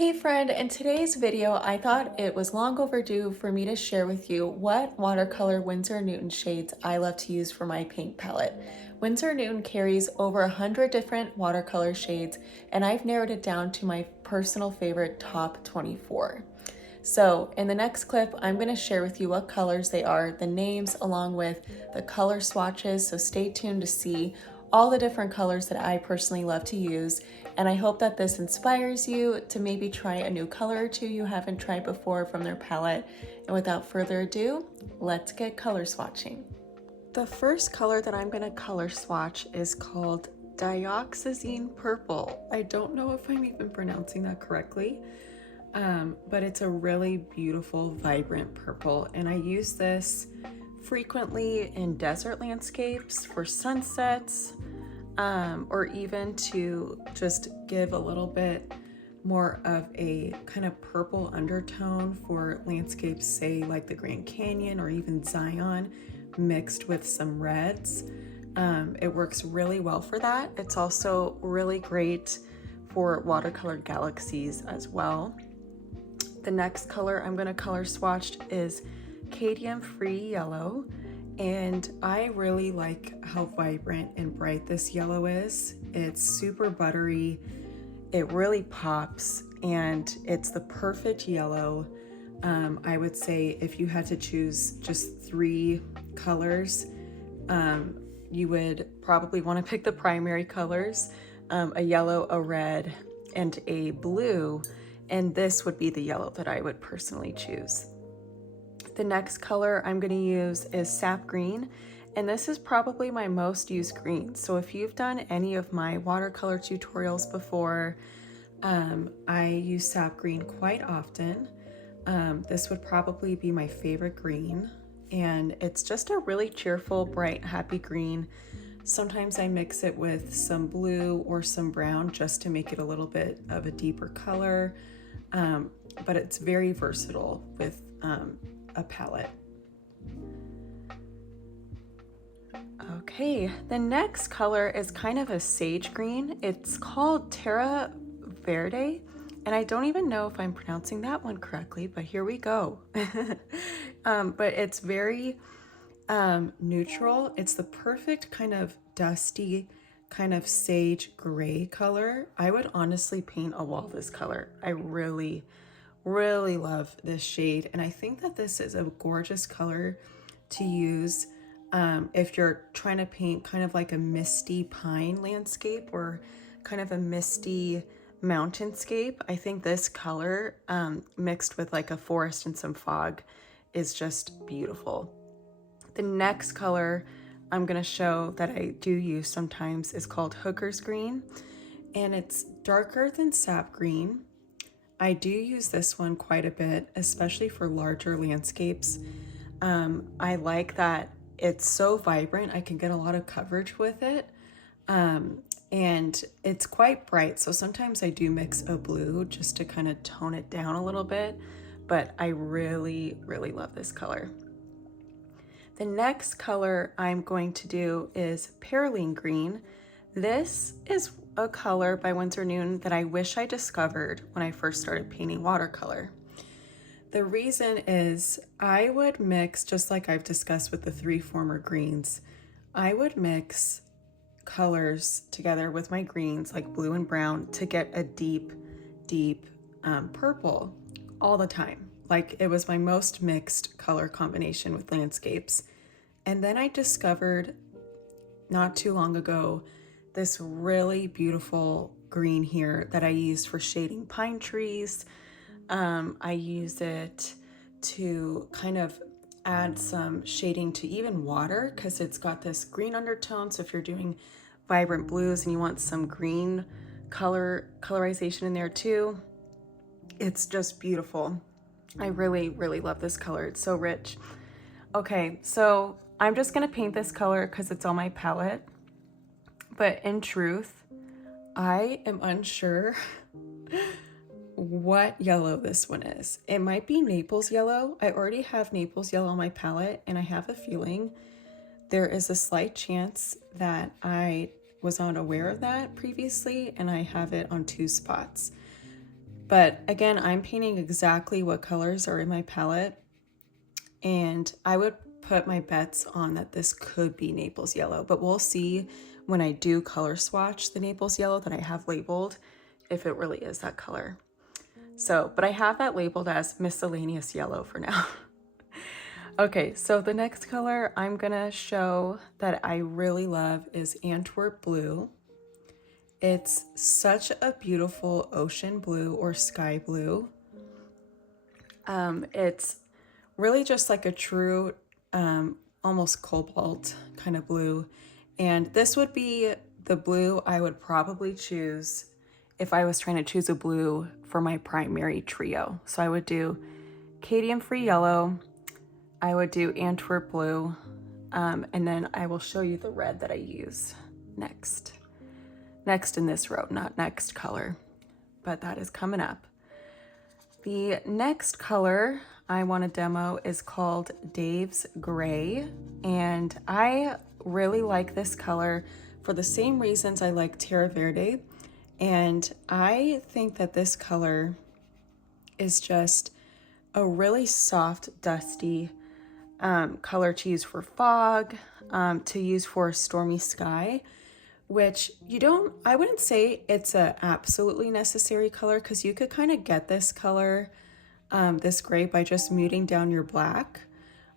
Hey friend, in today's video, I thought it was long overdue for me to share with you what watercolor Winsor Newton shades I love to use for my paint palette. Winsor Newton carries over 100 different watercolor shades, and I've narrowed it down to my personal favorite top 24. So in the next clip, I'm going to share with you what colors they are, the names, along with the color swatches, so stay tuned to see all the different colors that I personally love to use. And I hope that this inspires you to maybe try a new color or two you haven't tried before from their palette. And without further ado, let's get color swatching. The first color that I'm going to color swatch is called Dioxazine Purple. I don't know if I'm even pronouncing that correctly. But it's a really beautiful, vibrant purple, and I use this frequently in desert landscapes for sunsets, or even to just give a little bit more of a kind of purple undertone for landscapes, say like the Grand Canyon or even Zion, mixed with some reds. It works really well for that. It's also really great for watercolored galaxies as well. The next color I'm going to color swatch is Cadmium Free Yellow, and I really like how vibrant and bright this yellow is. It's super buttery, it really pops, and it's the perfect yellow. I would say if you had to choose just 3 colors, you would probably want to pick the primary colors, a yellow, a red, and a blue. And this would be the yellow that I would personally choose. The next color I'm going to use is Sap Green, and this is probably my most used green. So if you've done any of my watercolor tutorials before, I use Sap Green quite often. This would probably be my favorite green, and it's just a really cheerful, bright, happy green. Sometimes I mix it with some blue or some brown just to make it a little bit of a deeper color. But it's very versatile with a palette. Okay, the next color is kind of a sage green. It's called Terra Verde, and I don't even know if I'm pronouncing that one correctly, but here we go. But it's very neutral. It's the perfect kind of dusty, kind of sage gray color. I would honestly paint a wall this color. I really love this shade, and I think that this is a gorgeous color to use if you're trying to paint kind of like a misty pine landscape or kind of a misty mountainscape. I think this color mixed with like a forest and some fog is just beautiful. The next color I'm going to show that I do use sometimes is called Hooker's Green, and it's darker than Sap Green. I do use this one quite a bit, especially for larger landscapes. I like that it's so vibrant. I can get a lot of coverage with it, and it's quite bright. So sometimes I do mix a blue just to kind of tone it down a little bit, but I really love this color. The next color I'm going to do is Perylene Green. This is a color by Winsor Newton that I wish I discovered when I first started painting watercolor. The reason is I would mix, just like I've discussed with the 3 former greens, I would mix colors together with my greens like blue and brown to get a deep purple all the time. Like it was my most mixed color combination with landscapes. And then I discovered not too long ago this really beautiful green here that I used for shading pine trees. I use it to kind of add some shading to even water because it's got this green undertone. So if you're doing vibrant blues and you want some green colorization in there too, it's just beautiful. I really love this color. It's so rich. Okay, so I'm just gonna paint this color because it's on my palette, but in truth, I am unsure what yellow this one is. It might be Naples yellow. I already have Naples yellow on my palette, and I have a feeling there is a slight chance that I was unaware of that previously, and I have it on 2 spots. But again, I'm painting exactly what colors are in my palette, and I would put my bets on that this could be Naples yellow, but we'll see when I do color swatch the Naples yellow that I have labeled if it really is that color. So, but I have that labeled as miscellaneous yellow for now. Okay, so the next color I'm gonna show that I really love is Antwerp Blue. It's such a beautiful ocean blue or sky blue. It's really just like a true, almost cobalt kind of blue. And this would be the blue I would probably choose if I was trying to choose a blue for my primary trio. So I would do Cadmium Free Yellow, I would do Antwerp Blue, and then I will show you the red that I use next. Next in this row, not next color, but that is coming up. The next color I want to demo is called Dave's Gray, and I really like this color for the same reasons I like Terra Verde, and I think that this color is just a really soft, dusty color to use for fog, to use for stormy sky, which I wouldn't say it's a absolutely necessary color, because you could kind of get this color, this gray, by just muting down your black.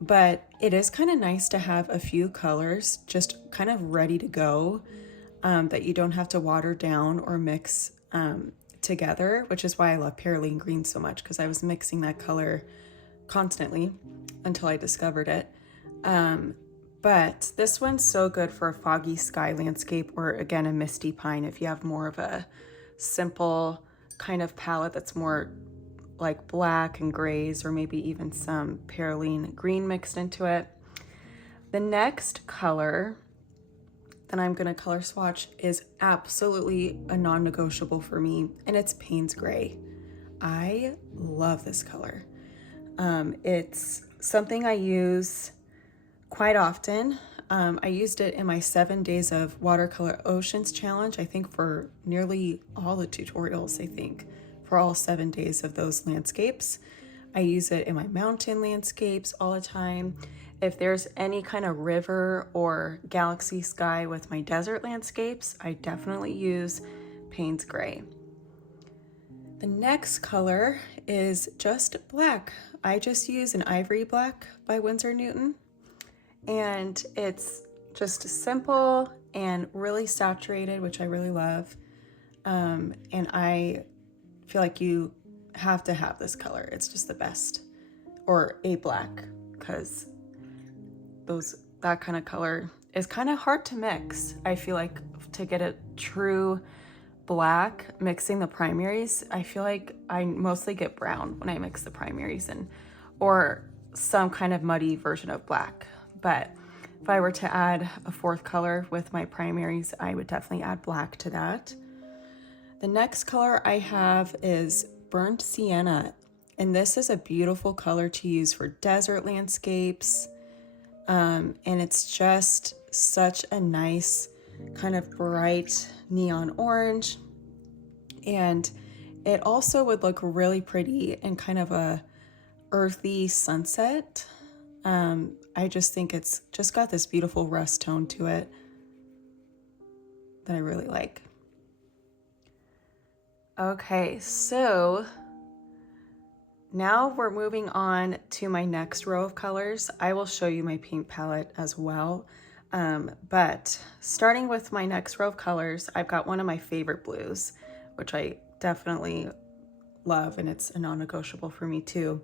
But it is kind of nice to have a few colors just kind of ready to go, that you don't have to water down or mix together, which is why I love Perylene Green so much, because I was mixing that color constantly until I discovered it. But this one's so good for a foggy sky landscape, or again, a misty pine, if you have more of a simple kind of palette that's more like black and grays, or maybe even some Perylene Green mixed into it. The next color that I'm gonna color swatch is absolutely a non-negotiable for me, and it's Payne's Gray. I love this color. It's something I use quite often. I used it in my 7 days of Watercolor Oceans challenge, I think for nearly all the tutorials, I think, for all 7 days of those landscapes. I use it in my mountain landscapes all the time. If there's any kind of river or galaxy sky with my desert landscapes, I definitely use Payne's Gray. The next color is just black. I just use an Ivory Black by Winsor Newton, and it's just simple and really saturated, which I really love. And I feel like you have to have this color. It's just the best, or a black, because that kind of color is kind of hard to mix. I feel like to get a true black mixing the primaries, I feel like I mostly get brown when I mix the primaries, or some kind of muddy version of black. But if I were to add a fourth color with my primaries, I would definitely add black to that. The next color I have is Burnt Sienna, and this is a beautiful color to use for desert landscapes. And it's just such a nice kind of bright neon orange, and it also would look really pretty in kind of a earthy sunset. I just think it's just got this beautiful rust tone to it that I really like. Okay, so now we're moving on to my next row of colors. I will show you my paint palette as well. But starting with my next row of colors, I've got one of my favorite blues, which I definitely love, and it's a non-negotiable for me too.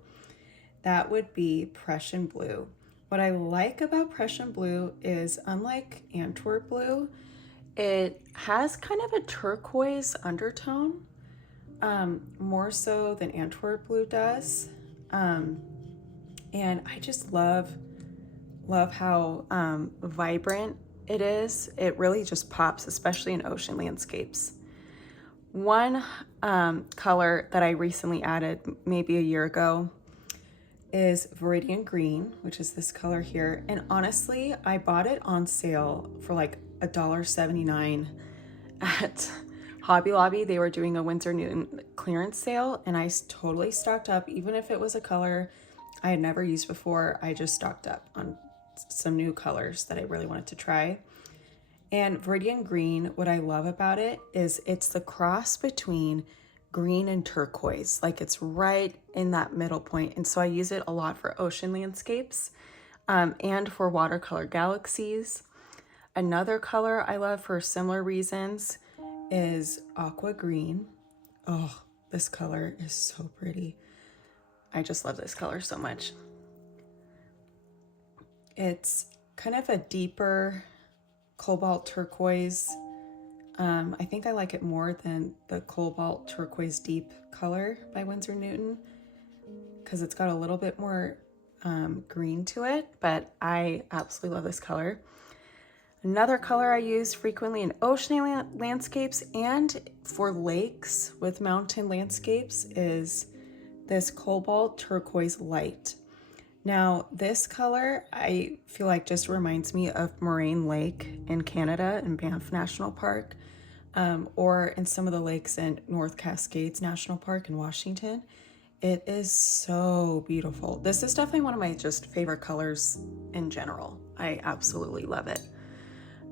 That would be Prussian Blue. What I like about Prussian Blue is, unlike Antwerp Blue, it has kind of a turquoise undertone, more so than Antwerp Blue does. And I just love how vibrant it is. It really just pops, especially in ocean landscapes. One color that I recently added maybe a year ago is Viridian Green, which is this color here. And honestly, I bought it on sale for like $1.79 at Hobby Lobby, they were doing a Winsor Newton clearance sale, and I totally stocked up. Even if it was a color I had never used before, I just stocked up on some new colors that I really wanted to try. And Viridian Green, what I love about it is it's the cross between green and turquoise. Like it's right in that middle point. And so I use it a lot for ocean landscapes and for watercolor galaxies. Another color I love for similar reasons is aqua green. Oh, this color is so pretty. I just love this color so much. It's kind of a deeper cobalt turquoise. I think I like it more than the cobalt turquoise deep color by Winsor Newton because it's got a little bit more green to it, but I absolutely love this color. Another color I use frequently in ocean landscapes and for lakes with mountain landscapes is this cobalt turquoise light. Now, this color, I feel like just reminds me of Moraine Lake in Canada in Banff National Park, or in some of the lakes in North Cascades National Park in Washington. It is so beautiful. This is definitely one of my just favorite colors in general. I absolutely love it.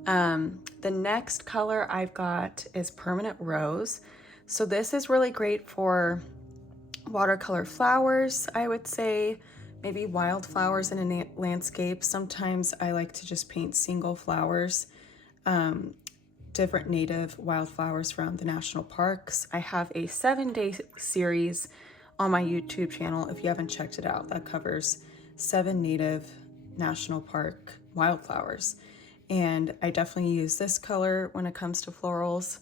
The next color I've got is Permanent Rose. So this is really great for watercolor flowers, I would say, maybe wildflowers in a landscape. Sometimes I like to just paint single flowers, different native wildflowers from the national parks. I have a 7-day series on my YouTube channel if you haven't checked it out that covers 7 native national park wildflowers. And I definitely use this color when it comes to florals.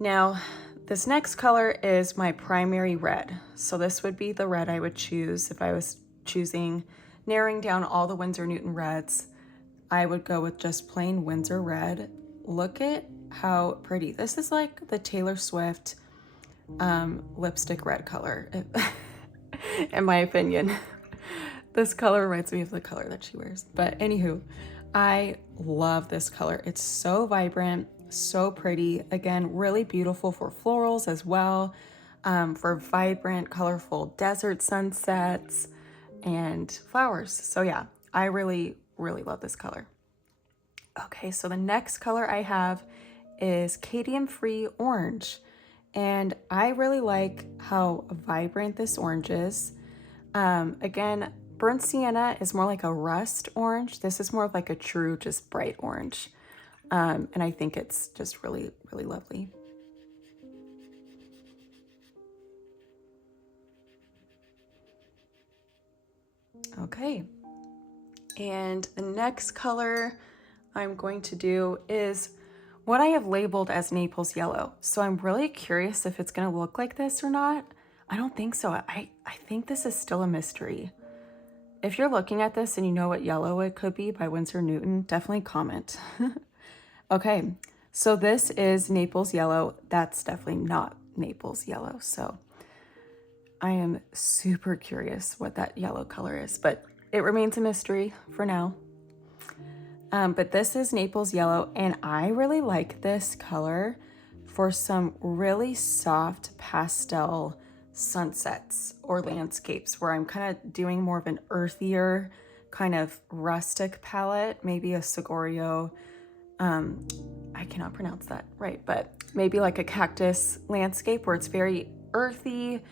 Now, this next color is my primary red. So this would be the red I would choose if I was narrowing down all the Winsor Newton reds. I would go with just plain Winsor red. Look at how pretty. This is like the Taylor Swift lipstick red color, in my opinion. This color reminds me of the color that she wears. But anywho, I love this color. It's so vibrant, so pretty. Again, really beautiful for florals as well, for vibrant, colorful desert sunsets and flowers. So yeah, I really, really love this color. Okay, so the next color I have is cadmium-free orange. And I really like how vibrant this orange is. Again, burnt sienna is more like a rust orange. This is more of like a true, just bright orange. And I think it's just really, really lovely. Okay. And the next color I'm going to do is what I have labeled as Naples yellow. So I'm really curious if it's going to look like this or not. I don't think so. I think this is still a mystery. If you're looking at this and you know what yellow it could be by Winsor Newton, definitely comment. Okay, so this is Naples yellow. That's definitely not Naples yellow. So I am super curious what that yellow color is, but it remains a mystery for now. But this is Naples yellow, and I really like this color for some really soft pastel sunsets or landscapes where I'm kind of doing more of an earthier kind of rustic palette, maybe a Sagorio, I cannot pronounce that right, but maybe like a cactus landscape where it's very earthy.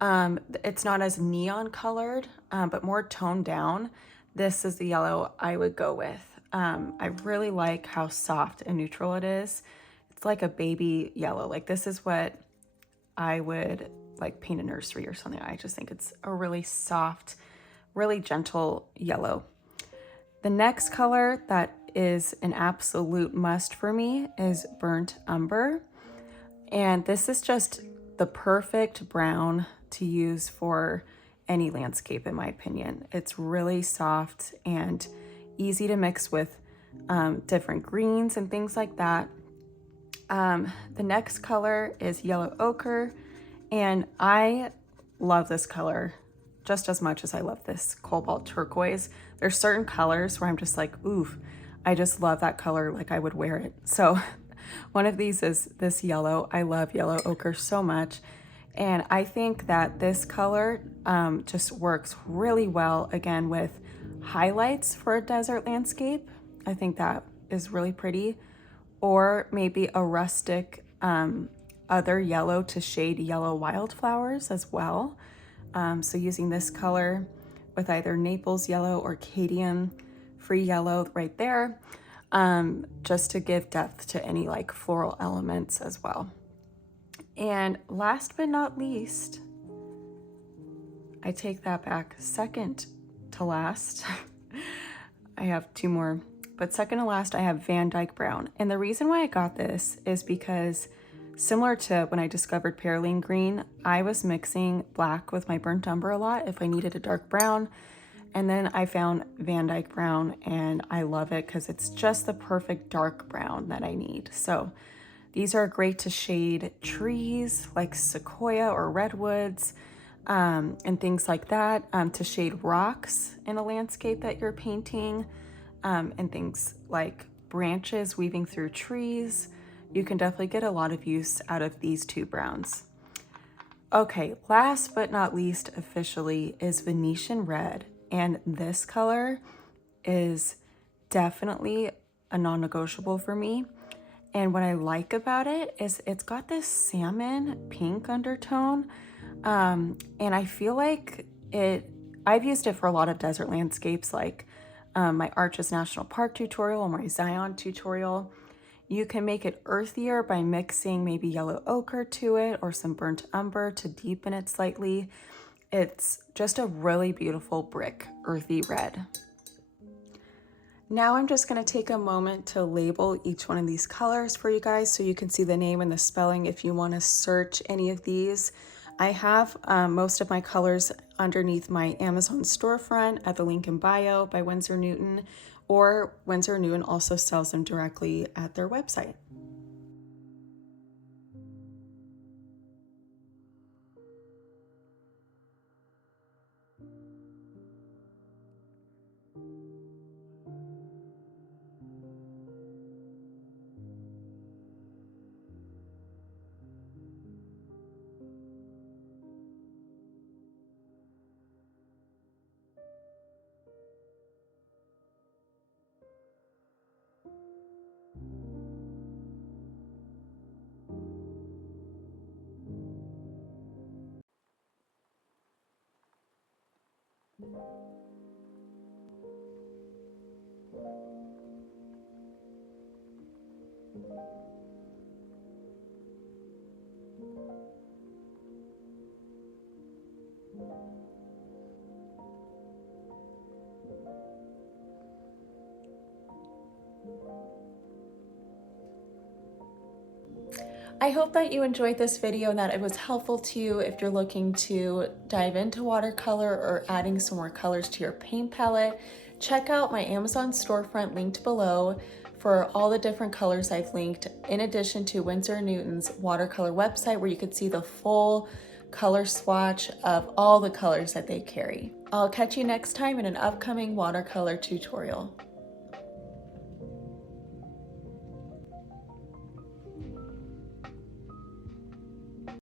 It's not as neon colored, but more toned down. This is the yellow I would go with. I really like how soft and neutral it is. It's like a baby yellow. Like this is what I would like paint a nursery or something. I just think it's a really soft, really gentle yellow. The next color that is an absolute must for me is burnt umber. And this is just the perfect brown to use for any landscape, in my opinion. It's really soft and easy to mix with different greens and things like that. The next color is yellow ochre, and I love this color just as much as I love this cobalt turquoise. There's certain colors where I'm just like, oof, I just love that color, like I would wear it. So One of these is this yellow. I love yellow ochre so much. And I think that this color just works really well, again, with highlights for a desert landscape. I think that is really pretty. Or maybe a rustic other yellow to shade yellow wildflowers as well. So using this color with either Naples yellow or Cadian free yellow right there, just to give depth to any like floral elements as well. And last but not least, I take that back, second to last. I have two more, but second to last, I have Van Dyke Brown. And the reason why I got this is because similar to when I discovered Pearline Green, I was mixing black with my burnt umber a lot if I needed a dark brown. And then I found Van Dyke Brown and I love it because it's just the perfect dark brown that I need. So these are great to shade trees like sequoia or redwoods and things like that, to shade rocks in a landscape that you're painting, and things like branches weaving through trees. You can definitely get a lot of use out of these two browns. Okay, last but not least officially is Venetian Red. And this color is definitely a non-negotiable for me. And what I like about it is it's got this salmon pink undertone. And I feel like I've used it for a lot of desert landscapes, like my Arches National Park tutorial or my Zion tutorial. You can make it earthier by mixing maybe yellow ochre to it or some burnt umber to deepen it slightly. It's just a really beautiful brick earthy red. Now I'm just going to take a moment to label each one of these colors for you guys so you can see the name and the spelling if you want to search any of these. I have most of my colors underneath my Amazon storefront at the link in bio by Winsor Newton, or Winsor Newton also sells them directly at their website. I hope that you enjoyed this video and that it was helpful to you if you're looking to dive into watercolor or adding some more colors to your paint palette. Check out my Amazon storefront linked below for all the different colors I've linked, in addition to Winsor Newton's watercolor website where you could see the full color swatch of all the colors that they carry. I'll catch you next time in an upcoming watercolor tutorial.